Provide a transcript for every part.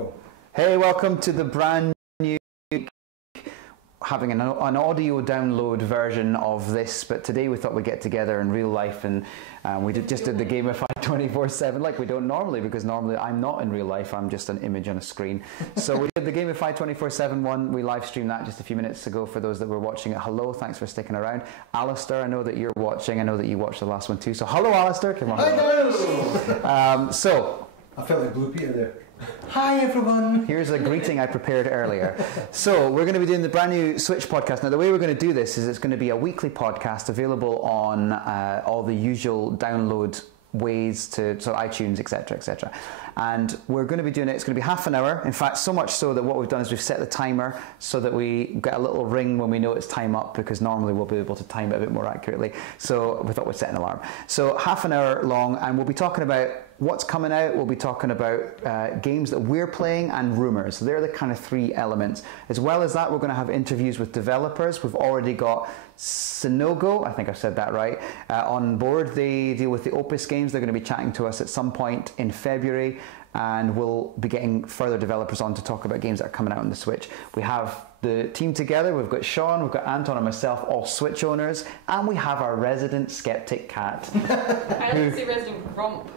Go. Hey, welcome to the brand new, having an audio download version of this, but today we thought we'd get together in real life, and we just did the Gamify 24/7 like we don't normally, because normally I'm not in real life, I'm just an image on a screen. So we did the Gamify 24/7 one, we live streamed that just a few minutes ago for those that were watching it. Hello, thanks for sticking around. Alistair, I know that you're watching, I know that you watched the last one too, so hello Alistair, come on. Hi guys! So, I felt like Blue Peter there. Hi everyone! here's a greeting I prepared earlier. So we're going to be doing the brand new Switch podcast. Now the way we're going to do this is it's going to be a weekly podcast available on all the usual download ways to iTunes, etc, etc. And we're going to be doing it, it's going to be half an hour. In fact, so much so that what we've done is we've set the timer so that we get a little ring when we know it's time up, because normally we'll be able to time it a bit more accurately. So we thought we'd set an alarm. So half an hour long, and we'll be talking about what's coming out. We'll be talking about games that we're playing and rumours. So they're the kind of three elements. As well as that, we're going to have interviews with developers. We've already got Sinogo, I think I've said that right, on board. They deal with the Opus games. They're going to be chatting to us at some point in February, and we'll be getting further developers on to talk about games that are coming out on the Switch. We have the team together. We've got Sean, we've got Anton and myself, all Switch owners, and we have our resident skeptic Kat. I like to say resident grump.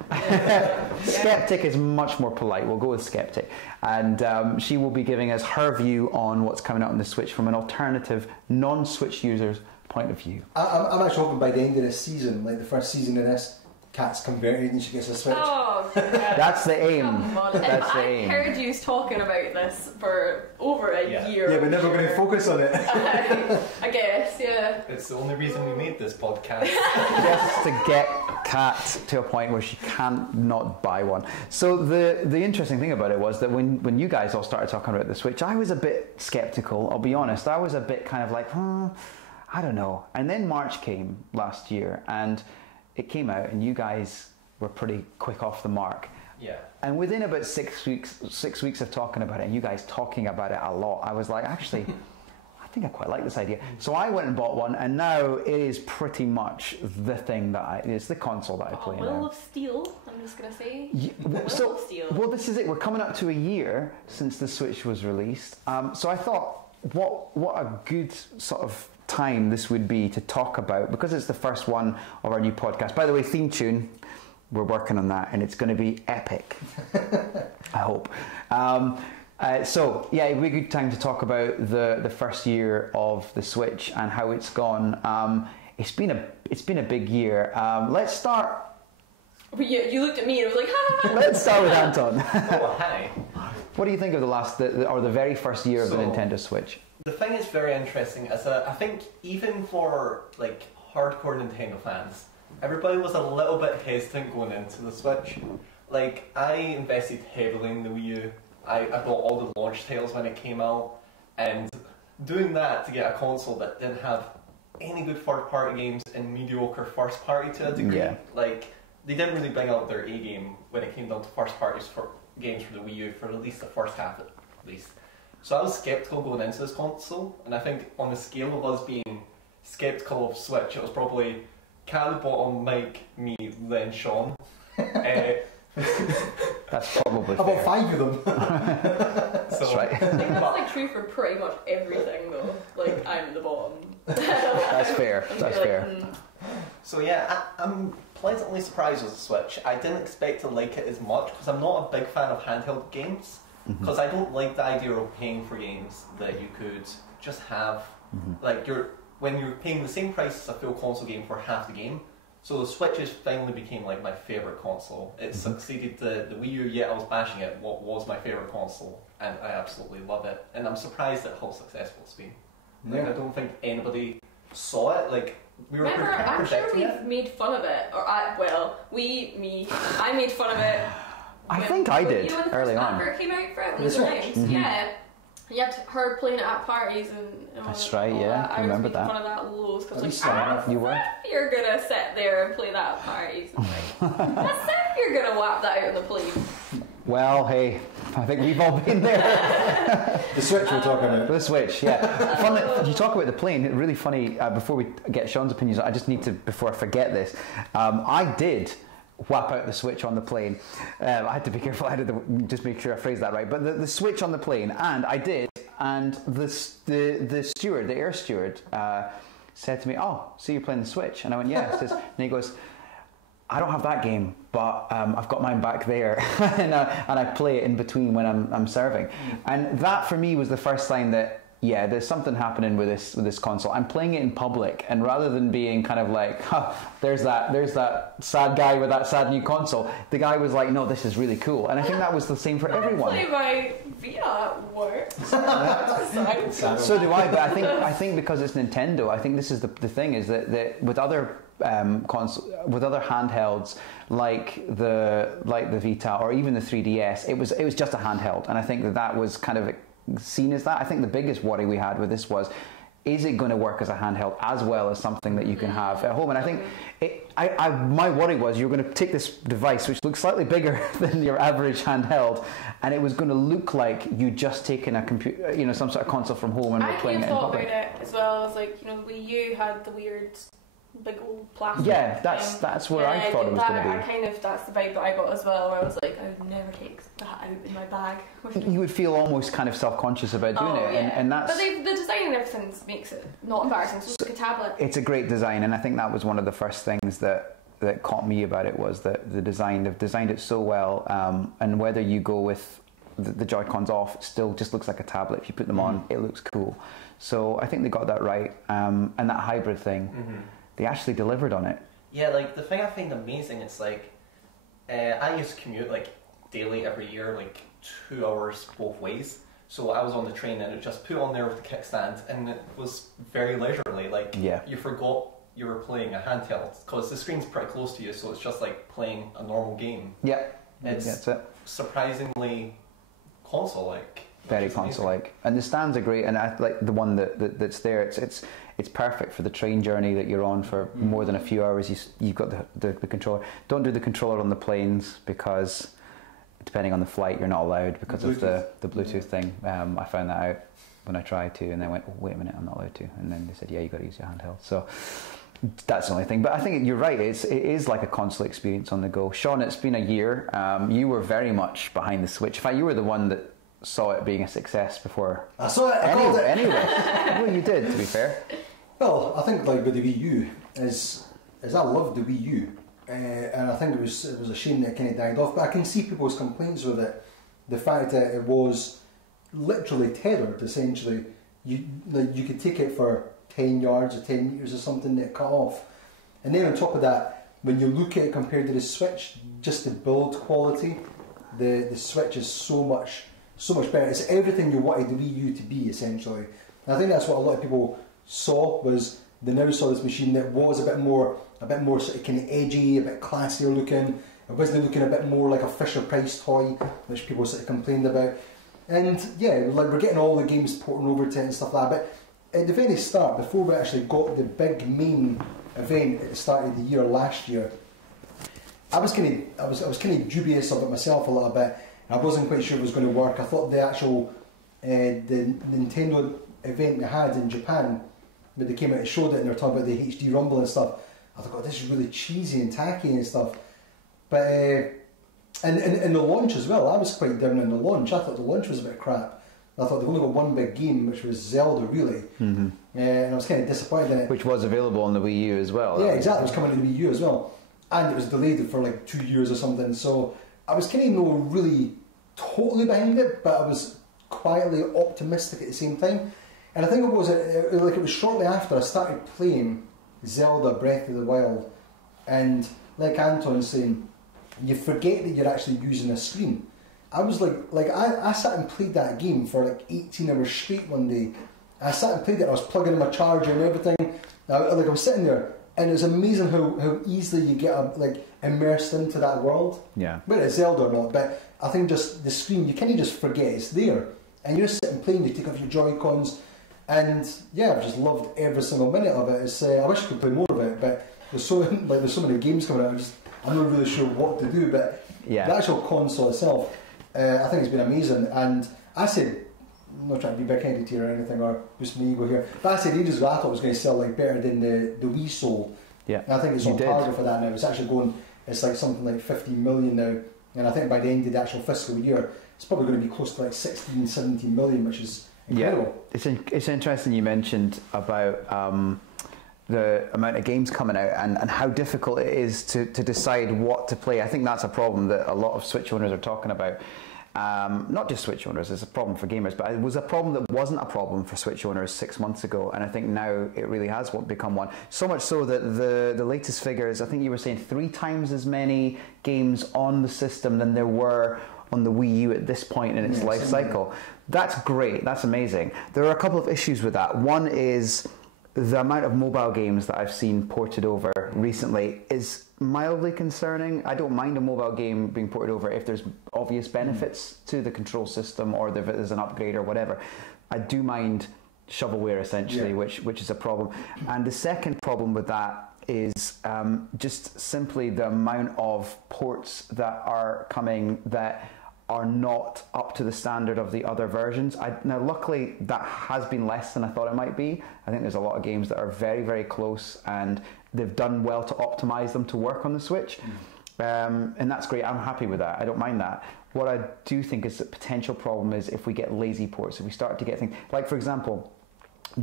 Skeptic is much more polite. We'll go with skeptic, and she will be giving us her view on what's coming out on the Switch from an alternative, non-Switch user's point of view. I'm actually hoping by the end of this season, like the first season of this, Kat's converted and she gets a Switch. Oh, yeah. That's the aim. Come on. That's the I aim. heard you talking about this for over a year. Yeah, we're never going to focus on it. I guess, yeah. It's the only reason we made this podcast. Just to get Kat to a point where she can't not buy one. So the interesting thing about it was that when you guys all started talking about the Switch, I was a bit skeptical, I'll be honest. I was a bit kind of like, I don't know. And then March came last year, and it came out, and you guys were pretty quick off the mark. Yeah. And within about 6 weeks of talking about it, and you guys talking about it a lot, I was like, actually, I think I quite like this idea. So I went and bought one, and now it is pretty much the thing that it's the console that I play Will now. of Steel, I'm just going to say. Will of Steel. Well, this is it. We're coming up to a year since the Switch was released. So I thought, what a good sort of time this would be to talk about, because it's the first one of our new podcast. By the way, theme tune, we're working on that, and it's going to be epic. I hope. So yeah, it'd be a good time to talk about the first year of the Switch and how it's gone. It's been a big year. Let's start. You looked at me and I was like, ha! Let's start with Anton. Oh, hi. What do you think of the very first year of the Nintendo Switch? The thing is very interesting. I think even for like hardcore Nintendo fans, everybody was a little bit hesitant going into the Switch. Like, I invested heavily in the Wii U. I bought all the launch titles when it came out, and doing that to get a console that didn't have any good third-party games and mediocre first-party to a degree. Yeah. Like, they didn't really bring out their A game when it came down to first-parties for games for the Wii U, for at least the first half at least. So I was skeptical going into this console, and I think on the scale of us being skeptical of Switch, it was probably Cat, Bottom, Mike, me, then Sean. That's probably About fair. 5 of them. That's right. I think that's like true for pretty much everything though. Like, I'm the bottom. That's fair. That's fair. So yeah, I'm pleasantly surprised with the Switch. I didn't expect to like it as much, because I'm not a big fan of handheld games. Because I don't like the idea of paying for games that you could just have, like when you're paying the same price as a full console game for half the game. So the Switch has finally became like my favourite console. It succeeded the Wii U, yet I was bashing it, what was my favourite console, and I absolutely love it. And I'm surprised at how successful it's been. Like, I don't think anybody saw it. Like, we were Remember, kind of I'm sure predicting we've it. made fun of it, or I made fun of it. I think I did You know, when the early first on. advert came out for it, when The it was Switch? announced, yeah. You had her playing it at parties and That's right, yeah, I remember was that. making fun of that loads, because At least like, You were? you're gonna sit there and play that at parties. And like, as if you're gonna whap that out on the plane. Well, hey, I think we've all been there. The Switch we're talking about. The Switch, yeah. Fun that you talk about the plane. Really funny. Before we get Sean's opinions, I just need to, before I forget this, I did whap out the Switch on the plane. I had to be careful. I had to just make sure I phrased that right. But the Switch on the plane, and I did. And the steward, the air steward, said to me, "Oh, so you're playing the Switch?" And I went, "Yes." And he goes, "I don't have that game, but I've got mine back there," and I play it in between when I'm serving. And that for me was the first sign that, yeah, there's something happening with this console. I'm playing it in public, and rather than being kind of like, there's that sad guy with that sad new console, the guy was like, no, this is really cool. And I think that was the same for everyone. I play my Vita at work. So do I, but I think because it's Nintendo, I think this is the thing is that with other with other handhelds like the Vita or even the 3DS, it was just a handheld, and I think that was kind of seen as that. I think the biggest worry we had with this was, is it going to work as a handheld as well as something that you can have at home? And I think my worry was you're going to take this device, which looks slightly bigger than your average handheld, and it was going to look like you just taken a computer, some sort of console from home and were playing it in public. I thought about it as well. I was like, the Wii U had the weird big old plastic. Yeah, that's where I thought it was going to be. That's the vibe that I got as well, where I was like, I would never take that out in my bag. You would feel almost kind of self-conscious about doing it, yeah. and that's... But the design and everything makes it not embarrassing, so it's like a tablet. It's a great design, and I think that was one of the first things that caught me about it, was that the design. They've designed it so well, and whether you go with the Joy-Cons off, it still just looks like a tablet. If you put them on, it looks cool. So I think they got that right, and that hybrid thing... They actually delivered on it. Yeah, like the thing I find amazing is like, I used to commute like daily every year, like 2 hours both ways. So I was on the train and it just put on there with the kickstand, and it was very leisurely. Like you forgot you were playing a handheld because the screen's pretty close to you, so it's just like playing a normal game. Yeah, it's surprisingly console-like. Very console-like, and the stands are great. And I like the one that's there. It's perfect for the train journey that you're on for more than a few hours. You've got the controller. Don't do the controller on the planes because depending on the flight, you're not allowed because of the Bluetooth thing. I found that out when I tried to, and then went, oh, wait a minute, I'm not allowed to. And then they said, yeah, you got to use your handheld. So that's the only thing. But I think you're right. It is like a console experience on the go. Sean, it's been a year. You were very much behind the Switch. In fact, you were the one that saw it being a success before. I saw it. I called it. Anyway, well, you did, to be fair. Well, I think like with the Wii U is I loved the Wii U, and I think it was a shame that it kind of died off. But I can see people's complaints with it. The fact that it was literally tethered, essentially. You could take it for 10 yards or 10 meters or something that it cut off, and then on top of that, when you look at it compared to the Switch, just the build quality, the Switch is so much better. It's everything you wanted the Wii U to be, essentially. And I think that's what a lot of people saw, was they now saw this machine that was a bit more sort of kind of edgy, a bit classier looking. It wasn't looking a bit more like a Fisher Price toy, which people sort of complained about. And yeah, like we're getting all the games porting over to it and stuff like that. But at the very start, before we actually got the big main event at the start of the year last year, I was kind of dubious of it myself a little bit. I wasn't quite sure it was going to work. I thought the actual the Nintendo event they had in Japan, when they came out and showed it and they were talking about the HD Rumble and stuff, I thought, God, this is really cheesy and tacky and stuff. But and the launch as well, I was quite down on the launch. I thought the launch was a bit crap. I thought they've only got one big game, which was Zelda, really. And I was kind of disappointed in it. Which was available on the Wii U as well. Yeah, exactly. It was coming to the Wii U as well. And it was delayed for like 2 years or something. So I was kind of not really totally behind it, but I was quietly optimistic at the same time. And I think it was shortly after I started playing Zelda Breath of the Wild, and like Anton's saying, you forget that you're actually using a screen. I was I sat and played that game for like 18 hours straight one day. I sat and played it, I was plugging in my charger and everything. I was sitting there, and it was amazing how easily you get immersed into that world. Yeah. Whether it's Zelda or not, but I think just the screen, you kind of just forget it's there. And you're just sitting playing, you take off your Joy-Cons, and yeah, I've just loved every single minute of it. I wish I could play more of it, but there's so many games coming out, I'm not really sure what to do. But the actual console itself, I think it's been amazing. And I said, I'm not trying to be big-headed here or anything, or boost my ego here, but I said ages ago I thought it was going to sell better than the Wii Soul. Yeah. And I think it's on target for that now. It's actually going it's like something like 15 million now, and I think by the end of the actual fiscal year, it's probably going to be close to like 16, 17 million, which is incredible. Yeah, it's interesting you mentioned about the amount of games coming out and how difficult it is to decide what to play. I think that's a problem that a lot of Switch owners are talking about. Not just Switch owners, it's a problem for gamers, but it was a problem that wasn't a problem for Switch owners 6 months ago, and I think now it really has become one. So much so that the latest figures, I think you were saying 3 times as many games on the system than there were on the Wii U at this point in its life cycle. That's great, that's amazing. There are a couple of issues with that. One is the amount of mobile games that I've seen ported over recently is mildly concerning. I don't mind a mobile game being ported over if there's obvious benefits to the control system or if there's an upgrade or whatever. I do mind shovelware essentially, which is a problem. And the second problem with that is just simply the amount of ports that are coming that are not up to the standard of the other versions. Now, luckily, that has been less than I thought it might be. I think there's a lot of games that are very, very close, and they've done well to optimize them to work on the Switch. And that's great. I'm happy with that. I don't mind that. What I do think is the potential problem is if we get lazy ports, if we start to get things like, for example,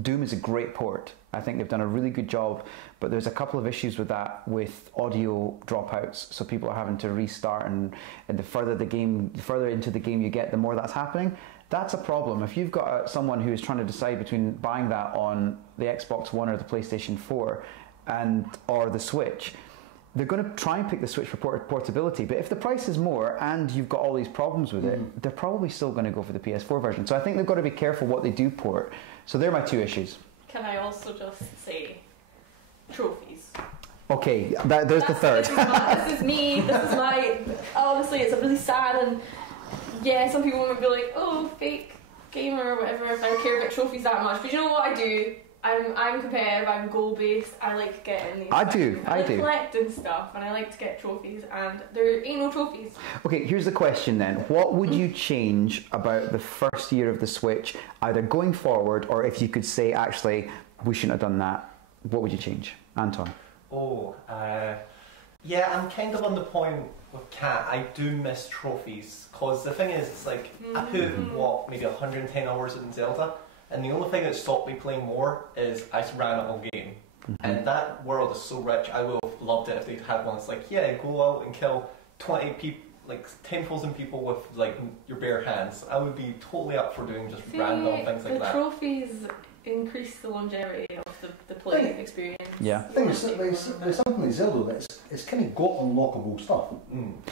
Doom is a great port. I think they've done a really good job, but there's a couple of issues with that, with audio dropouts. So people are having to restart, and the further into the game you get, the more that's happening. That's a problem. If you've got someone who is trying to decide between buying that on the Xbox One or the PlayStation 4 or the Switch, they're going to try and pick the Switch for portability. But if the price is more and you've got all these problems with it, they're probably still going to go for the PS4 version. So I think they've got to be careful what they do port. So they're my 2 issues. Can I also just say trophies? Okay, there's the third. This is me. This is my. Honestly, it's a really sad, and yeah, some people would be like, "Oh, fake gamer or whatever." If I care about trophies that much, but you know what I do? I'm competitive. I'm goal based. I like getting these. I do. Collecting stuff, and I like to get trophies. And there ain't no trophies. Okay, here's the question then: what would you change about the first year of the Switch, either going forward, or if you could say, actually, we shouldn't have done that? What would you change, Anton? Yeah, I'm kind of on the point with Kat. I do miss trophies, because the thing is, it's like I put maybe 110 hours in Zelda. And the only thing that stopped me playing more is I ran a whole game. And that world is so rich, I would have loved it if they'd had one. It's like, yeah, go out and kill 20 people, like 10,000 people with like your bare hands. I would be totally up for doing just random things like that. The trophies increase the longevity of the play experience. Yeah. The thing is, there's something like Zelda that it's kind of got unlockable stuff.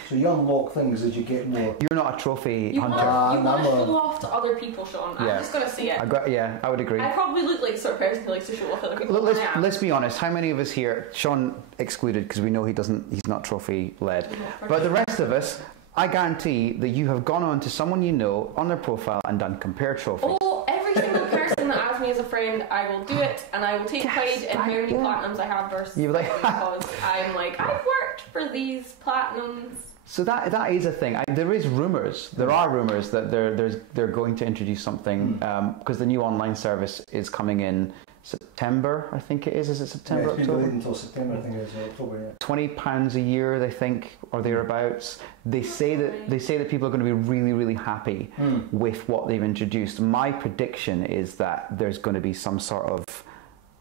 So you unlock things as you get more. You're not a trophy you hunter. want to show off to other people, Sean. I'm just going to say it. I would agree. I probably look like the sort of person who likes to show off to other people. Let's be honest. How many of us here, Sean excluded, because we know he's not trophy led, but the rest of us, I guarantee that you have gone on to someone you know on their profile and done compare trophies. Oh, every single person that asks me as a friend, I will do it, and I will take pride in how many platinums I have versus because I'm like, I've worked for these platinums. So that is a thing. There is rumours. There are rumours that they're going to introduce something because the new online service is coming in September, I think it is. Is it September? Yeah, it's been delayed until September. I think it is October. Yeah. £20 a year, they think, or thereabouts. They say that people are going to be really, really happy with what they've introduced. My prediction is that there's going to be some sort of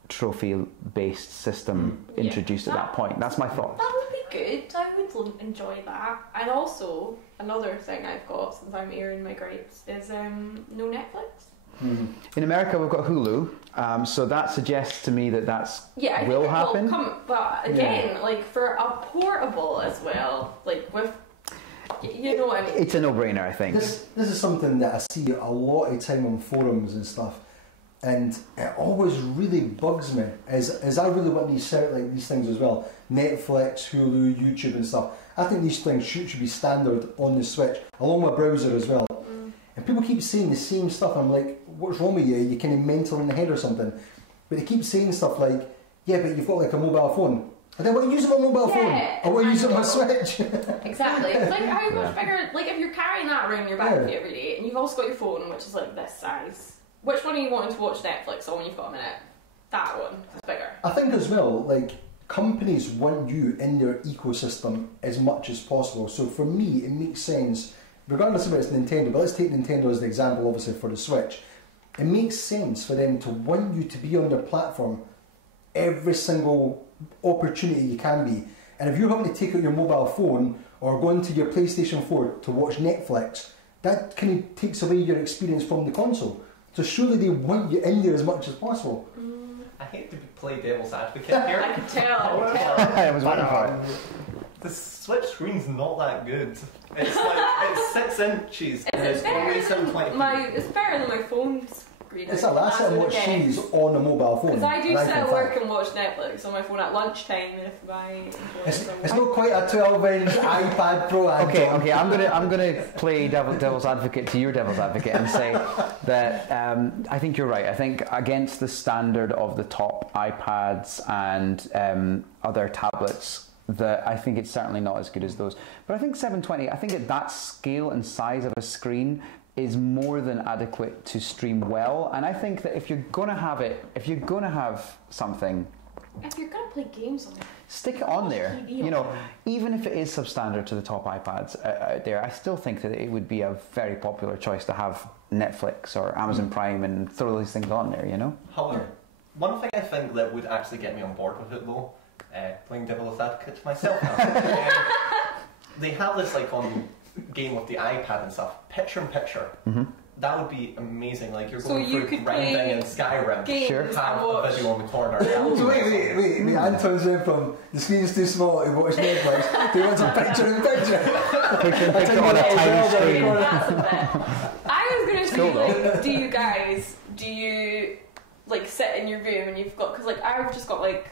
trophy-based system introduced at that point. That's my thought. That would be good. I would enjoy that. And also, another thing I've got since I'm airing my gripes is no Netflix. In America, we've got Hulu, so that suggests to me that will happen. But again, like for a portable as well, like with, you know what I mean? It's a no-brainer, I think. This is something that I see a lot of time on forums and stuff, and it always really bugs me. As I really want these things as well. Netflix, Hulu, YouTube, and stuff. I think these things should be standard on the Switch, along with browser as well. And people keep saying the same stuff. I'm like, what's wrong with you? You're kind of mental in the head or something. But they keep saying stuff like, yeah, but you've got like a mobile phone. And then what are you using on a mobile phone? I want to use it on my Switch. Exactly. It's like how much bigger, like if you're carrying that around your back with you every day, and you've also got your phone, which is like this size, which one are you wanting to watch Netflix on when you've got a minute? That one. It's bigger. I think as well, like, companies want you in their ecosystem as much as possible. So for me, it makes sense, regardless of whether it's Nintendo, but let's take Nintendo as the example, obviously, for the Switch. It makes sense for them to want you to be on their platform every single opportunity you can be. And if you're having to take out your mobile phone or go into your PlayStation 4 to watch Netflix, that kind of takes away your experience from the console. So surely they want you in there as much as possible. I hate to play devil's advocate here. I can tell. I was waiting for it. The Switch screen's not that good. It's like, it's 6 inches and it's only 720p. It's better than my phone screen. It's a last time what she's on a mobile phone. Because I do sit at work and watch Netflix on my phone at lunchtime, and if I it's not quite a 12-inch iPad Pro. Okay. I'm gonna play devil's advocate to your devil's advocate and say that I think you're right. I think against the standard of the top iPads and other tablets, that I think it's certainly not as good as those. But I think 720. I think at that scale and size of a screen is more than adequate to stream well. And I think that if you're gonna have something, if you're gonna play games on it, stick it on there. You know, even if it is substandard to the top iPads out there, I still think that it would be a very popular choice to have Netflix or Amazon Prime and throw these things on there, you know? However, one thing I think that would actually get me on board with it though, playing devil's advocate to myself now, they have this like on game with the iPad and stuff, picture in picture. That would be amazing. Like you're going through grinding in Skyrim. Sure. Have a video on the corner. Wait. Anton's went from the screen's too small to watch Netflix to wants a picture in picture. Picture in picture on a tiny screen. That's a bit. I was gonna say, like, do you like sit in your room and you've got, because like I've just got like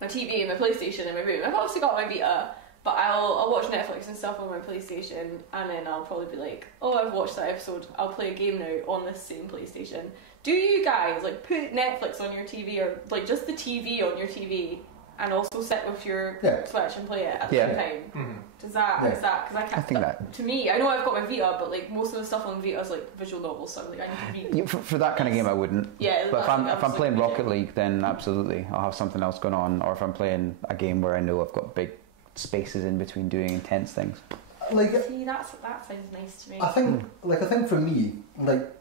my TV and my PlayStation in my room. I've obviously got my Vita. But I'll watch Netflix and stuff on my PlayStation, and then I'll probably be like, oh, I've watched that episode, I'll play a game now on this same PlayStation. Do you guys like put Netflix on your TV, or like just the TV on your TV, and also sit with your Switch and play it at the same time? Is that, because I can't. I think that. To me, I know I've got my Vita, but like most of the stuff on Vita is like visual novels, so like I need to read. For that kind of game, I wouldn't. Yeah, but if I'm playing Rocket League, then absolutely, I'll have something else going on. Or if I'm playing a game where I know I've got big spaces in between doing intense things. Like, see, that sounds nice to me. I think for me, like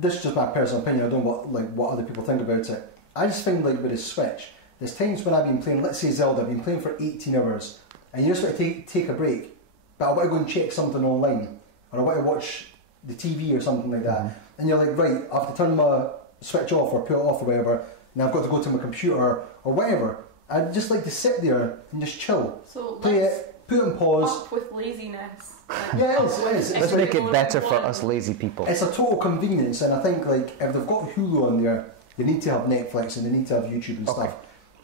this is just my personal opinion. I don't know what other people think about it. I just think like with the Switch, there's times when I've been playing, let's say Zelda, I've been playing for 18 hours, and you just want to take a break, but I want to go and check something online, or I want to watch the TV or something like that, and you're like, right, I have to turn my Switch off or put it off or whatever. Now I've got to go to my computer or whatever. I'd just like to sit there and just chill. So play it, put it on pause. Up with laziness. Yeah, it is. Let's make it better for us lazy people. It's a total convenience, and I think like if they've got Hulu on there, they need to have Netflix and they need to have YouTube and stuff.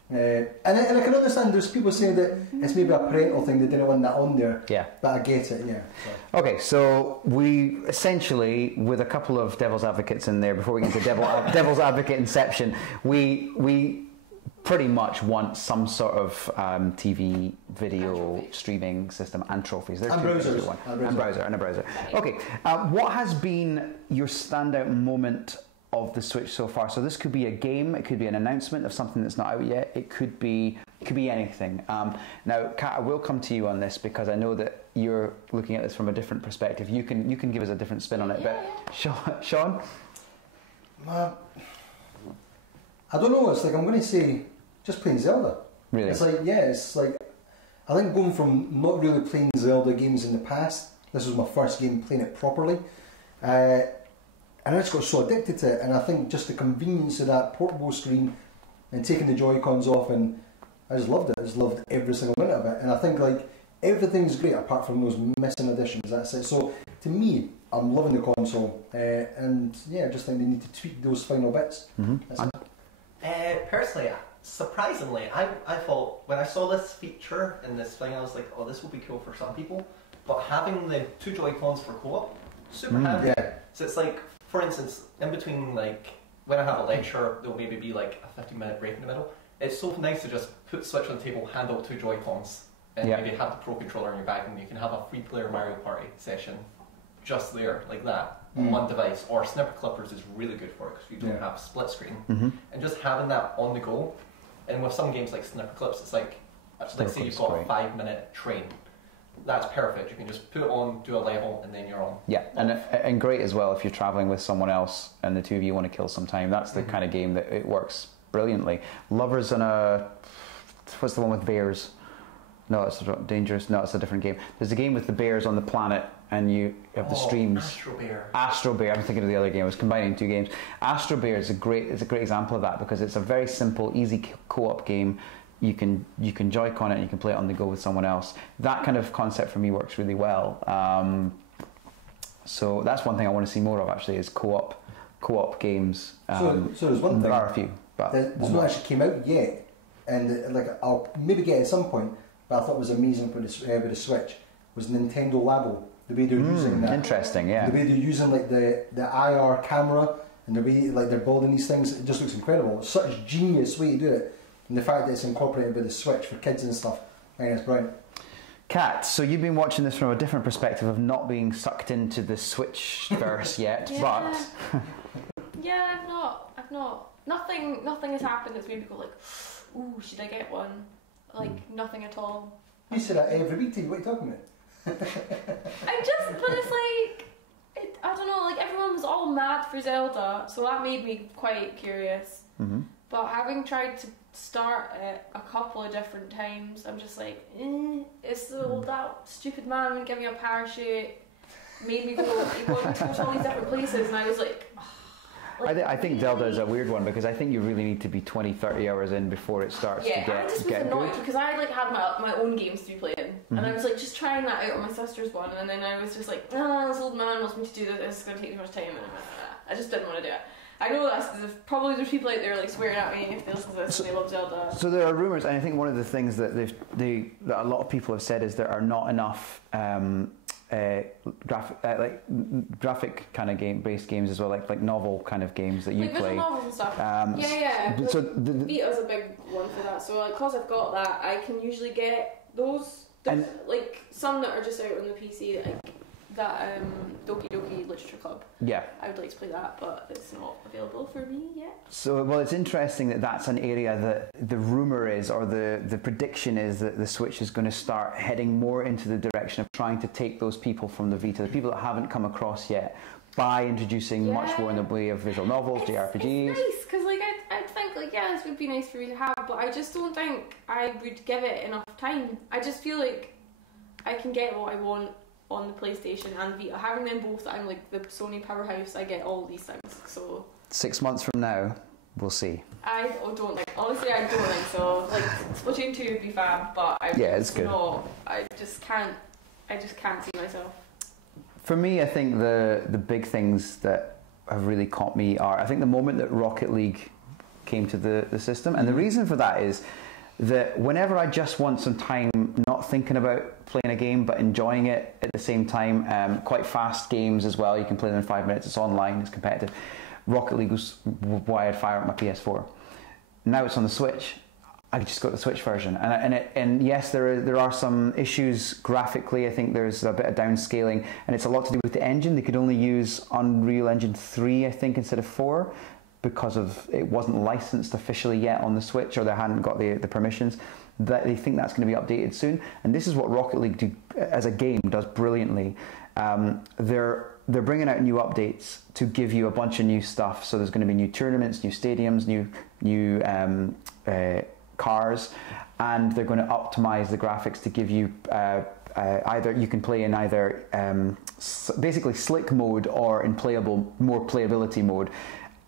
And I can understand there's people saying that it's maybe a parental thing, they didn't want that on there. Yeah. But I get it, yeah. So. Okay, so we essentially, with a couple of devil's advocates in there, before we get into devil's advocate inception, we pretty much want some sort of TV video streaming system and trophies. There's and browsers. And a browser. Okay, what has been your standout moment of the Switch so far? So this could be a game, it could be an announcement of something that's not out yet, it could be anything. Now, Kat, I will come to you on this because I know that you're looking at this from a different perspective. You can give us a different spin on it, but Sean? I don't know, it's like I'm going to say just playing Zelda. Really? It's like I think going from not really playing Zelda games in the past, this was my first game playing it properly, and I just got so addicted to it, and I think just the convenience of that portable screen and taking the Joy-Cons off, and I just loved it. I just loved every single minute of it, and I think like everything's great apart from those missing additions. That's it. So to me, I'm loving the console, and yeah, I just think they need to tweak those final bits. Personally, surprisingly, I thought when I saw this feature in this thing, I was like, oh, this will be cool for some people. But having the two Joy-Cons for co-op, super handy. Yeah. So it's like, for instance, in between, like, when I have a lecture, there'll maybe be like a 15-minute break in the middle. It's so nice to just put Switch on the table, hand out two Joy-Cons, and maybe have the Pro Controller in your bag, and you can have a three-player Mario Party session just there, like that, on one device. Or Snipper Clippers is really good for it because you don't have split screen. And just having that on the go, And with some games like Snipper Clips, it's like, let's say you've Clips, got great. a 5-minute train. That's perfect. You can just put it on, do a level, and then you're on. Yeah, and great as well if you're travelling with someone else and the two of you want to kill some time. That's the kind of game that it works brilliantly. Lovers on a... What's the one with bears? No, it's dangerous. No, it's a different game. There's a game with the bears on the planet and you have the streams. Astro Bear. I'm thinking of the other game. I was combining two games. Astro Bear is a great example of that because it's a very simple, easy co-op game. You can Joy-Con it and you can play it on the go with someone else. That kind of concept for me works really well. So that's one thing I want to see more of actually is co-op games. So there's one thing. There are a few, but there's not actually came out yet, and like I'll maybe get it at some point. But I thought it was amazing with the Switch was Nintendo Labo. The way they're using that. Interesting, yeah. The way they're using like the IR camera and the way like they're building these things, it just looks incredible. It's such a genius way to do it. And the fact that it's incorporated with the Switch for kids and stuff, I think it's brilliant. Kat, so you've been watching this from a different perspective of not being sucked into the Switch verse yet, but... Yeah, I've not. Nothing has happened that's made me go like, ooh, should I get one? Like, nothing at all. You say that every week to you, what are you talking about? But it's like, I don't know, like everyone was all mad for Zelda, so that made me quite curious. Mm-hmm. But having tried to start it a couple of different times, I'm just like, it's that stupid man would give me a parachute, made me go to all these different places, and I was like, I think Zelda is a weird one because I think you really need to be 20-30 hours in before it starts to get good. I just was annoyed because I like had my own games to be playing, and I was like just trying that out on my sister's one, and then I was just like, this old man wants me to do this. This is going to take too much time, and I just didn't want to do it. I know that's probably there's people out there like swearing at me if they listen to this and they love Zelda. So there are rumours, and I think one of the things that that a lot of people have said is there are not enough graphic kind of based games as well, like novel kind of games that you like play. Visual novels and stuff. So Vita's a big one for that. So like, cause I've got that, I can usually get those. There's like some that are just out on the PC, like that Doki Doki Literature Club. Yeah, I would like to play that, but it's not available for me yet. So, well, it's interesting that that's an area that the rumour is, or the prediction is, that the Switch is going to start heading more into the direction of trying to take those people from the Vita, the people that haven't come across yet, by introducing much more in the way of visual novels, JRPGs. It's nice, because like, I'd think like, yeah, this would be nice for me to have, but I just don't think I would give it enough time. I just feel like I can get what I want on the PlayStation and Vita. Having them both, I'm like the Sony powerhouse, I get all these things, so... 6 months from now, we'll see. I don't think so. Like, Splatoon 2 would be fab, but it's good. I just can't see myself. For me, I think the big things that have really caught me are, I think the moment that Rocket League came to the system, and the reason for that is that whenever I just want some time not thinking about playing a game but enjoying it at the same time, quite fast games as well, you can play them in 5 minutes, it's online, it's competitive. Rocket League was why I'd fire up my PS4. Now it's on the Switch, I just got the Switch version, and yes, there are some issues graphically. I think there's a bit of downscaling, and it's a lot to do with the engine. They could only use Unreal Engine 3, I think, instead of 4, because of it wasn't licensed officially yet on the Switch, or they hadn't got the permissions. That they think that's going to be updated soon, and this is what Rocket League as a game does brilliantly. They're bringing out new updates to give you a bunch of new stuff. So there's going to be new tournaments, new stadiums, new cars, and they're going to optimize the graphics to give you either you can play in either basically slick mode or in more playability mode.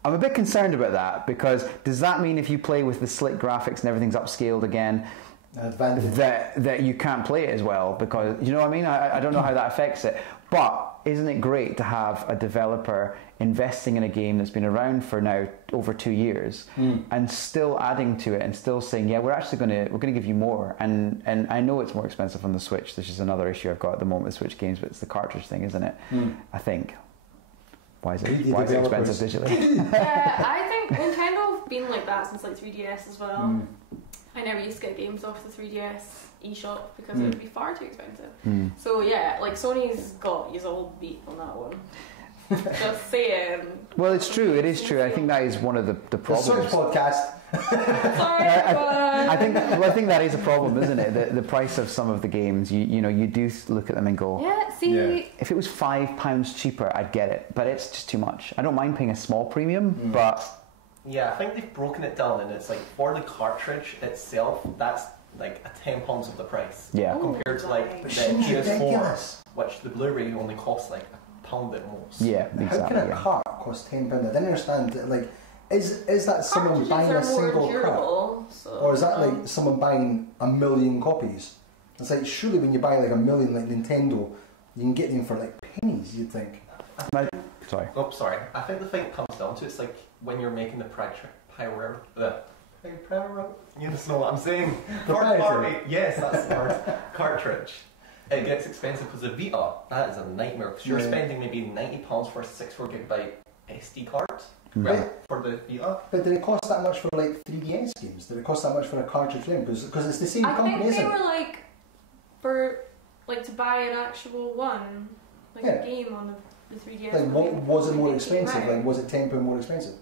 I'm a bit concerned about that, because does that mean if you play with the slick graphics and everything's upscaled again, that you can't play it as well? Because, you know what I mean? I don't know how that affects it. But isn't it great to have a developer investing in a game that's been around for now over 2 years and still adding to it and still saying, yeah, we're going to give you more. And I know it's more expensive on the Switch. This is another issue I've got at the moment with Switch games, but it's the cartridge thing, isn't it? I think. Why is it expensive digitally? Yeah, I think Nintendo have been like that since like 3DS as well. I never used to get games off the 3DS eShop because it would be far too expensive. So yeah, like Sony's got you all beat on that one. Just saying. Well, it's true. It is true. I think that is one of the The problems. Switch podcast. Sorry, I think that is a problem, isn't it? The price of some of the games, you do look at them and go, yeah, see. Yeah. if it was £5 cheaper, I'd get it, but it's just too much. I don't mind paying a small premium, but Yeah, I think they've broken it down, and it's like for the cartridge itself, that's like a £10 of the price. yeah. Compared to like But the seems PS4, ridiculous. which the Blu-ray only costs like £1 at most. Yeah, How exactly. can a Yeah. cart cost £10? I didn't understand. Like, is that someone Cartridges buying are a more single cart? durable, so, Or is that like someone buying 1 million copies? It's like, surely when you buy like 1 million, like Nintendo, you can get them for like pennies, you'd think. Sorry. Oh, sorry. I think the thing it comes down to, it's like when you're making the you just know what I'm saying. Proprietary. Yes, that's the word. Cartridge. It gets expensive because the Vita, that is a nightmare. Because you're Yeah. spending maybe £90 for a 64GB SD card Right. for the Vita. But did it cost that much for like 3DS games? Did it cost that much for a cartridge game? Because it's the same I company, think isn't they it? were like for like to buy an actual one, like Yeah. a game on the 3DS. Like, what was it more Right. expensive? Like, was it £10 more expensive?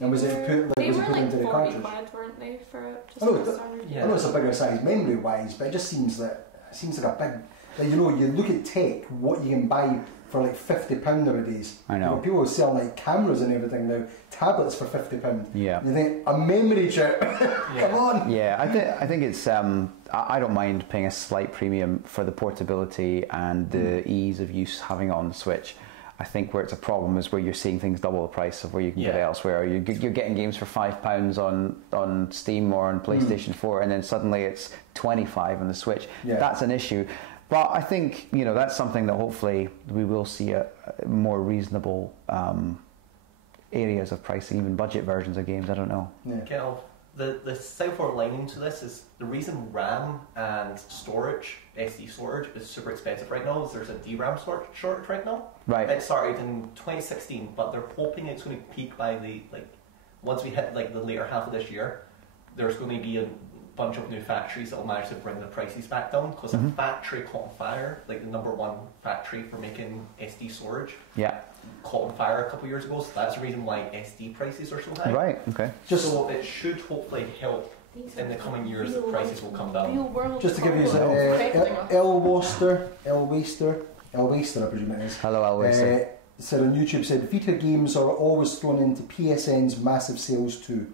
And was it put? They Was it were put like into the 40 cartridge? quid, weren't they, for just Oh, a that- standard? Yeah. I know it's a bigger size memory wise, but it just seems like a big. Like, you look at tech, what you can buy for like £50 nowadays. I know. People are selling like cameras and everything now, tablets for £50. Yeah. You think a memory chip? Come on. Yeah, I think it's. I don't mind paying a slight premium for the portability and the ease of use having it on the Switch. I think where it's a problem is where you're seeing things double the price of where you can get it Yeah. elsewhere. You're getting games for £5 on Steam or on PlayStation 4, and then suddenly it's 25 on the Switch. Yeah. That's an issue. But I think that's something that hopefully we will see a more reasonable areas of pricing, even budget versions of games. I don't know. Yeah. Kel, the silver lining to this is the reason RAM and storage, SD storage, is super expensive right now is there's a DRAM shortage right now. Right. It started in 2016, but they're hoping it's going to peak by once we hit like the later half of this year. There's going to be a bunch of new factories that will manage to bring the prices back down because a factory caught on fire, like the #1 factory for making SD storage, Yeah. caught on fire a couple of years ago. So that's the reason why SD prices are so high. Right. Okay. So it should hopefully help in the coming years that prices will come down. Real world Just to give you problems. Elwaster, I presume it is. Hello, Always. Said on YouTube, said Vita games are always thrown into PSN's massive sales too.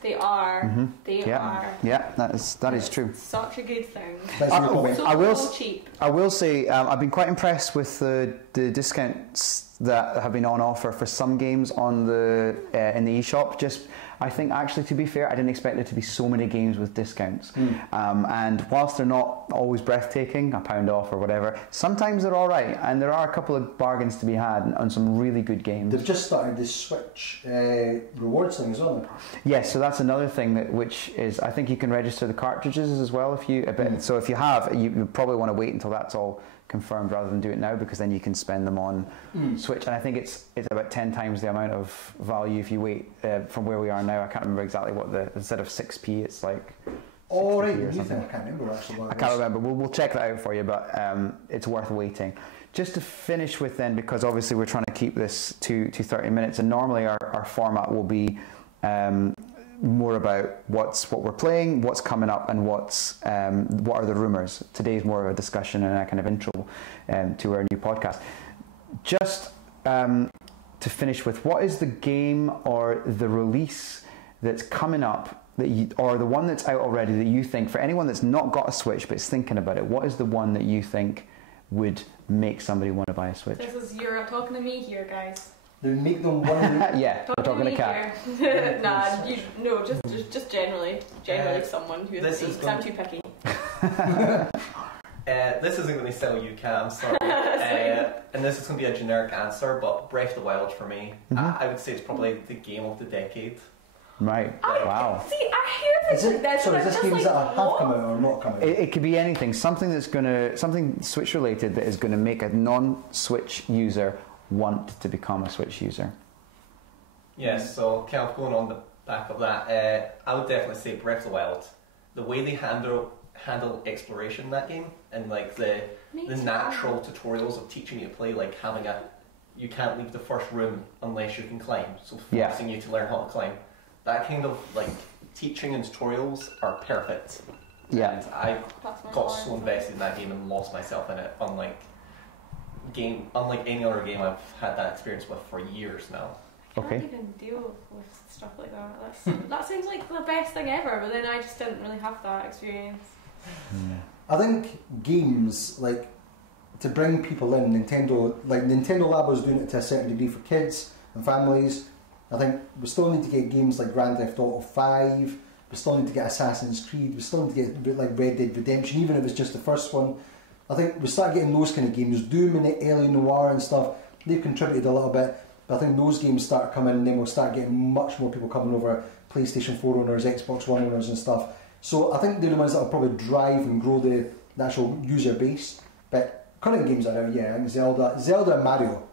They are. Mhm. They Yeah. are. Yeah. That is true. Such a good thing. Thanks for your comment. So I will cheap. I will say I've been quite impressed with the discounts that have been on offer for some games on the in the eShop. Just I think actually, to be fair, I didn't expect there to be so many games with discounts. And whilst they're not always breathtaking, £1 off or whatever, sometimes they're all right, and there are a couple of bargains to be had on some really good games. They've just started this Switch rewards thing as well. Yes, so that's another thing which is I think you can register the cartridges as well if you. So if you have, you probably want to wait until that's all confirmed rather than do it now, because then you can spend them on Switch, and I think it's about 10 times the amount of value if you wait from where we are now. I can't remember exactly what instead of 6p it's like. Oh, right, 60p or you something. think I can't remember actually. What I can't remember. We'll check that out for you, but it's worth waiting. Just to finish with then, because obviously we're trying to keep this to 30 minutes, and normally our format will be more about what we're playing, what's coming up, and what are the rumours. Today's more of a discussion and a kind of intro to our new podcast. Just to finish with, what is the game or the release that's coming up or the one that's out already that you think, for anyone that's not got a Switch but is thinking about it, what is the one that you think would make somebody want to buy a Switch? This is you're talking to me here, guys. They make them one. Yeah, we're talking to me Kat. here. No, just generally someone who This is is because I'm too picky. This isn't going to sell you, Cam, sorry. And this is going to be a generic answer, but Breath of the Wild for me, I would say it's probably the game of the decade. Right. Wow. See, I hear Is things it, like this. so and is I'm this just games like, that have what? come out or not come out? It could be anything. Something Switch related that is going to make a non-Switch user want to become a Switch user. Yes, so kind of going on the back of that, I would definitely say Breath of the Wild. The way they handle exploration in that game, and like the natural tutorials of teaching you to play, like having a you can't leave the first room unless you can climb, so forcing you to learn how to climb. That kind of like teaching and tutorials are perfect. Yeah. And I got so invested in that game and lost myself in it, unlike any other game I've had that experience with for years now. I can't even deal with stuff like that. That seems like the best thing ever, but then I just didn't really have that experience. I think games, like, to bring people in, Nintendo Labo is doing it to a certain degree for kids and families. I think we still need to get games like Grand Theft Auto 5, we still need to get Assassin's Creed, we still need to get like Red Dead Redemption, even if it's just the first one. I think we start getting those kind of games. Doom and Alien Noir and stuff, they've contributed a little bit, but I think those games start coming and then we'll start getting much more people coming over, PlayStation 4 owners, Xbox One owners and stuff. So I think they're the ones that will probably drive and grow the actual user base. But current games are out, I think Zelda and Mario.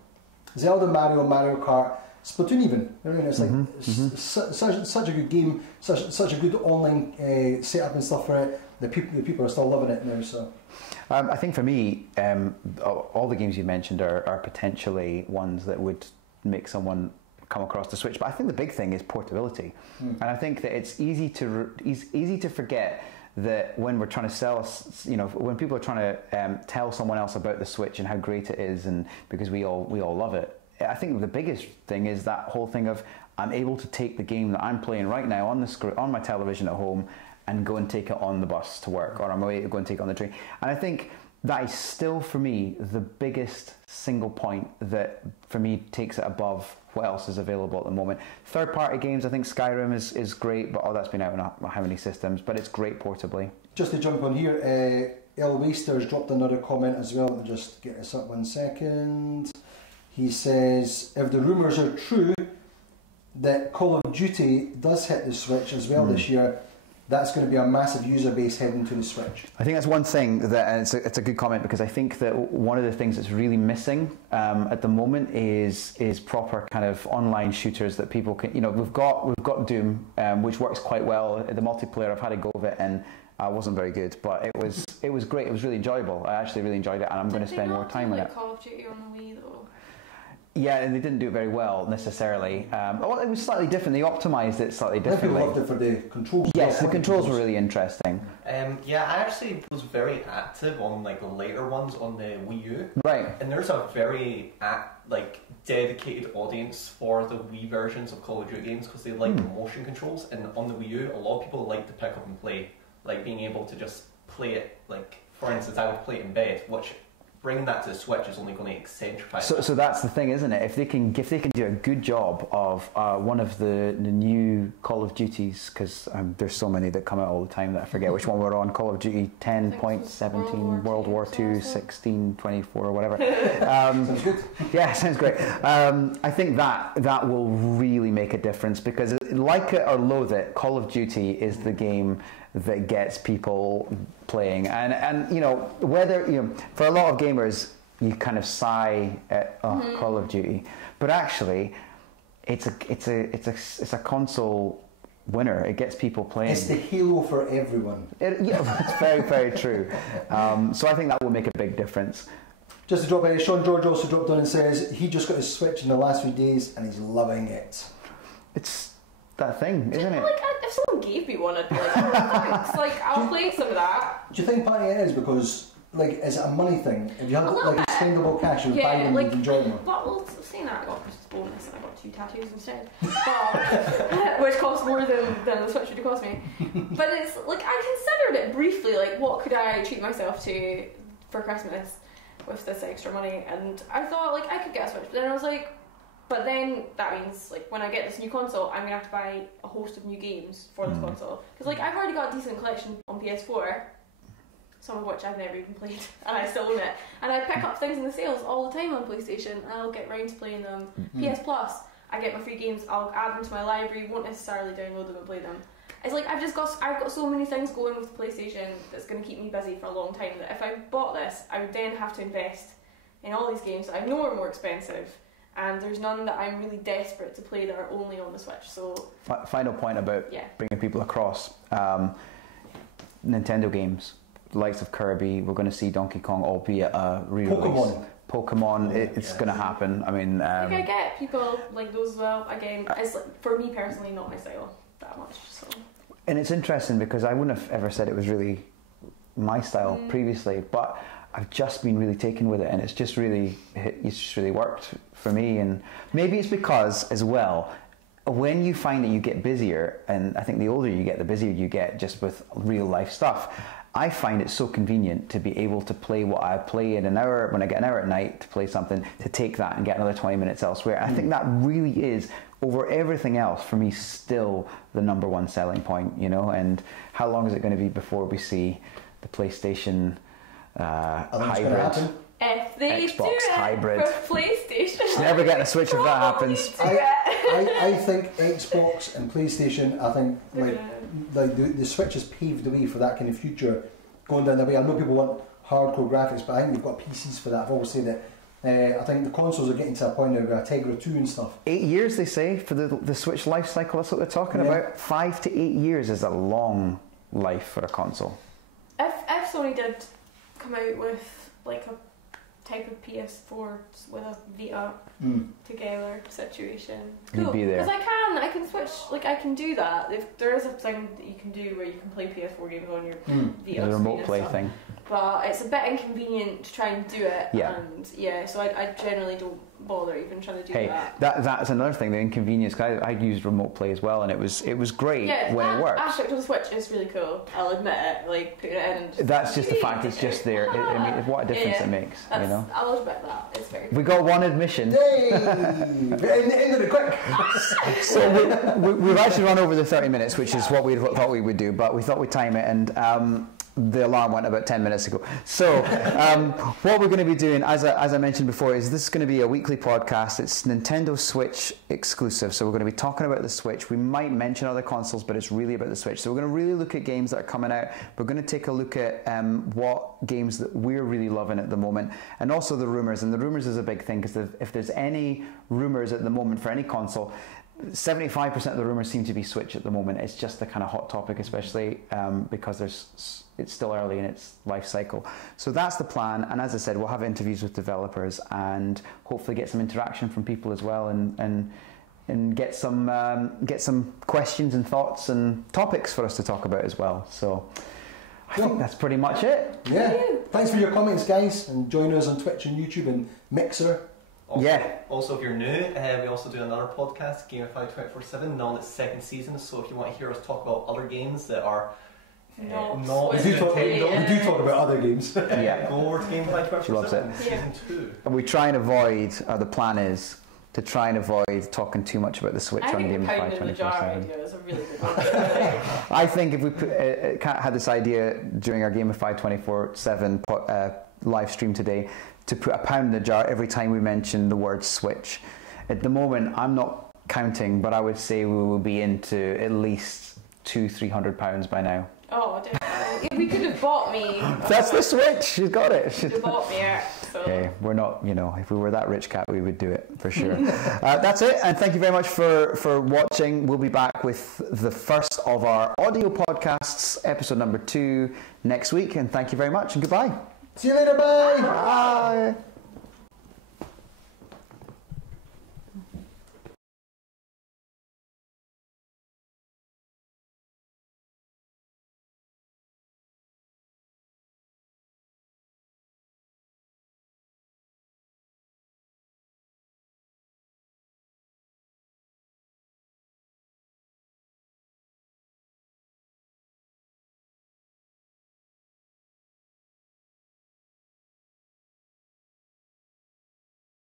Mario Kart, Splatoon even. I mean, it's like it's such a good game, such a good online setup and stuff for it. The people are still loving it now. So I think for me, all the games you mentioned are potentially ones that would make someone come across the Switch. But I think the big thing is portability, and I think that it's easy to forget that when we're trying to sell, when people are trying to tell someone else about the Switch and how great it is, and because we all love it. I think the biggest thing is that whole thing of I'm able to take the game that I'm playing right now on my television at home and go and take it on the bus to work, or I'm away to go and take it on the train. And I think that is still, for me, the biggest single point that, for me, takes it above what else is available at the moment. Third-party games, I think Skyrim is great, but that's been out on how many systems, but it's great portably. Just to jump on here, El Waster's dropped another comment as well. Let me just get this up 1 second. He says, if the rumours are true that Call of Duty does hit the Switch as well this year, that's going to be a massive user base heading to the Switch. I think that's one thing that, and it's a good comment, because I think that one of the things that's really missing at the moment is proper kind of online shooters that people can. We've got Doom, which works quite well. The multiplayer, I've had a go of it, and wasn't very good, but it was great. It was really enjoyable. I actually really enjoyed it, and I'm going to spend more time on it. Call of Duty on the Wii though. Yeah, and they didn't do it very well necessarily. It was slightly different. They optimised it slightly differently. I think people loved it for the controls. Yes, the controls were really interesting. I actually was very active on like the later ones on the Wii U. Right. And there's a very dedicated audience for the Wii versions of Call of Duty games because they like the motion controls. And on the Wii U, a lot of people like to pick up and play, like being able to just play it. Like for instance, I would play it in bed, which. Bringing that to the Switch is only going to accentuate. So that's the thing, isn't it? If they can do a good job of one of the new Call of Duties, because there's so many that come out all the time that I forget which one we're on. Call of Duty 10.17, World War II, 1624 or whatever. Sounds good. Yeah, sounds great. I think that will really make a difference because, like it or loathe it, Call of Duty is the game that gets people playing, and whether for a lot of gamers you kind of sigh at Call of Duty, but actually it's a console winner. It gets people playing. It's the Halo for everyone. It's very, very true. So I think that will make a big difference. Just to drop in, Sean George also dropped on and says he just got his Switch in the last few days and he's loving it. It's that thing, isn't it? Like, if someone gave me one, I'd be like, oh, thanks. Like, I'll play some of that. Do you think partly it is because, like, is it a money thing? If you had like expendable cash, you would buy them and enjoy them. But well, saying that, I got a Christmas bonus and I got 2 tattoos instead, which cost more than the Switch would have cost me. But it's like I considered it briefly, like what could I treat myself to for Christmas with this extra money, and I thought like I could get a Switch, but then I was like. But then that means, like, when I get this new console, I'm going to have to buy a host of new games for this console. Because, like, I've already got a decent collection on PS4, some of which I've never even played, and I still own it. And I pick up things in the sales all the time on PlayStation, and I'll get round to playing them. PS Plus, I get my free games, I'll add them to my library, won't necessarily download them and play them. It's like, I've got so many things going with the PlayStation that's going to keep me busy for a long time, that if I bought this, I would then have to invest in all these games that I know are more expensive. And there's none that I'm really desperate to play that are only on the Switch. So final point about bringing people across. Nintendo games, the likes of Kirby, we're going to see Donkey Kong, albeit a re-release. Pokemon, it's going to happen. I mean, I get people like those as well. Again, it's like, for me personally, not my style that much. So. And it's interesting because I wouldn't have ever said it was really my style previously, but I've just been really taken with it, and it's just really worked for me. And maybe it's because as well, when you find that you get busier, and I think the older you get, the busier you get just with real life stuff, I find it so convenient to be able to play what I play in an hour, when I get an hour at night to play something, to take that and get another 20 minutes elsewhere. I think that really is, over everything else, for me, still the number one selling point, you know. And how long is it going to be before we see the PlayStation hybrid? If they Xbox do it hybrid for PlayStation, it's never getting a Switch if that happens. I think Xbox and PlayStation, I think the Switch has paved the way for that kind of future going down the way. I know people want hardcore graphics, but I think we've got PCs for that. I've always said that. I think the consoles are getting to a point now with Tegra 2 and stuff. 8 years, they say, for the Switch life cycle. That's what they're talking about. 5 to 8 years is a long life for a console. If Sony did come out with like a type of PS4 with a Vita together situation, you'd be there. Because I can switch, like I can do that. If there is a thing that you can do where you can play PS4 games on your Vita, the remote play thing. But it's a bit inconvenient to try and do it. Yeah. And so I generally don't bother even trying to do that. That's another thing, the inconvenience. Cause I used remote play as well, and it was great when it worked. Aspect of the Switch is really cool. I'll admit it. Like putting it in. And that's just the fact it's just there. I mean, what a difference it makes. You know. I'll admit that. It's very cool. We got one admission. Yay! End of the quick. So we've actually run over the 30 minutes, which is what we thought we would do, but we thought we'd time it, and the alarm went about 10 minutes ago. So what we're going to be doing, as I mentioned before, is this is going to be a weekly podcast. It's Nintendo Switch exclusive. So we're going to be talking about the Switch. We might mention other consoles, but it's really about the Switch. So we're going to really look at games that are coming out. We're going to take a look at what games that we're really loving at the moment, and also the rumours. And the rumours is a big thing, because if there's any rumours at the moment for any console, 75% of the rumours seem to be Switch at the moment. It's just the kind of hot topic, especially because it's still early in its life cycle. So that's the plan, and as I said, we'll have interviews with developers and hopefully get some interaction from people as well, and get some questions and thoughts and topics for us to talk about as well. So I think that's pretty much it. Yeah. Thanks for your comments, guys, and join us on Twitch and YouTube and Mixer. Also, if you're new, we also do another podcast, Gamify 24/7, now in its second season. So if you want to hear us talk about other games that are not we do talk about other games. Go over to Gamify 24/7 season 2. And we try and avoid, the plan is to try and avoid talking too much about the Switch on Gamify 24/7. Is a really good one. I think if we had this idea during our Gamify 24/7 live stream today, to put £1 in the jar every time we mention the word Switch. At the moment, I'm not counting, but I would say we will be into at least £200-300 by now. Oh, definitely. We could have bought me. That's the Switch. She's got it. Could have bought me it. So. Okay, we're not. If we were that rich, cat, we would do it for sure. That's it, and thank you very much for watching. We'll be back with the first of our audio podcasts, episode number 2, next week. And thank you very much, and goodbye. See you later. Bye. Bye.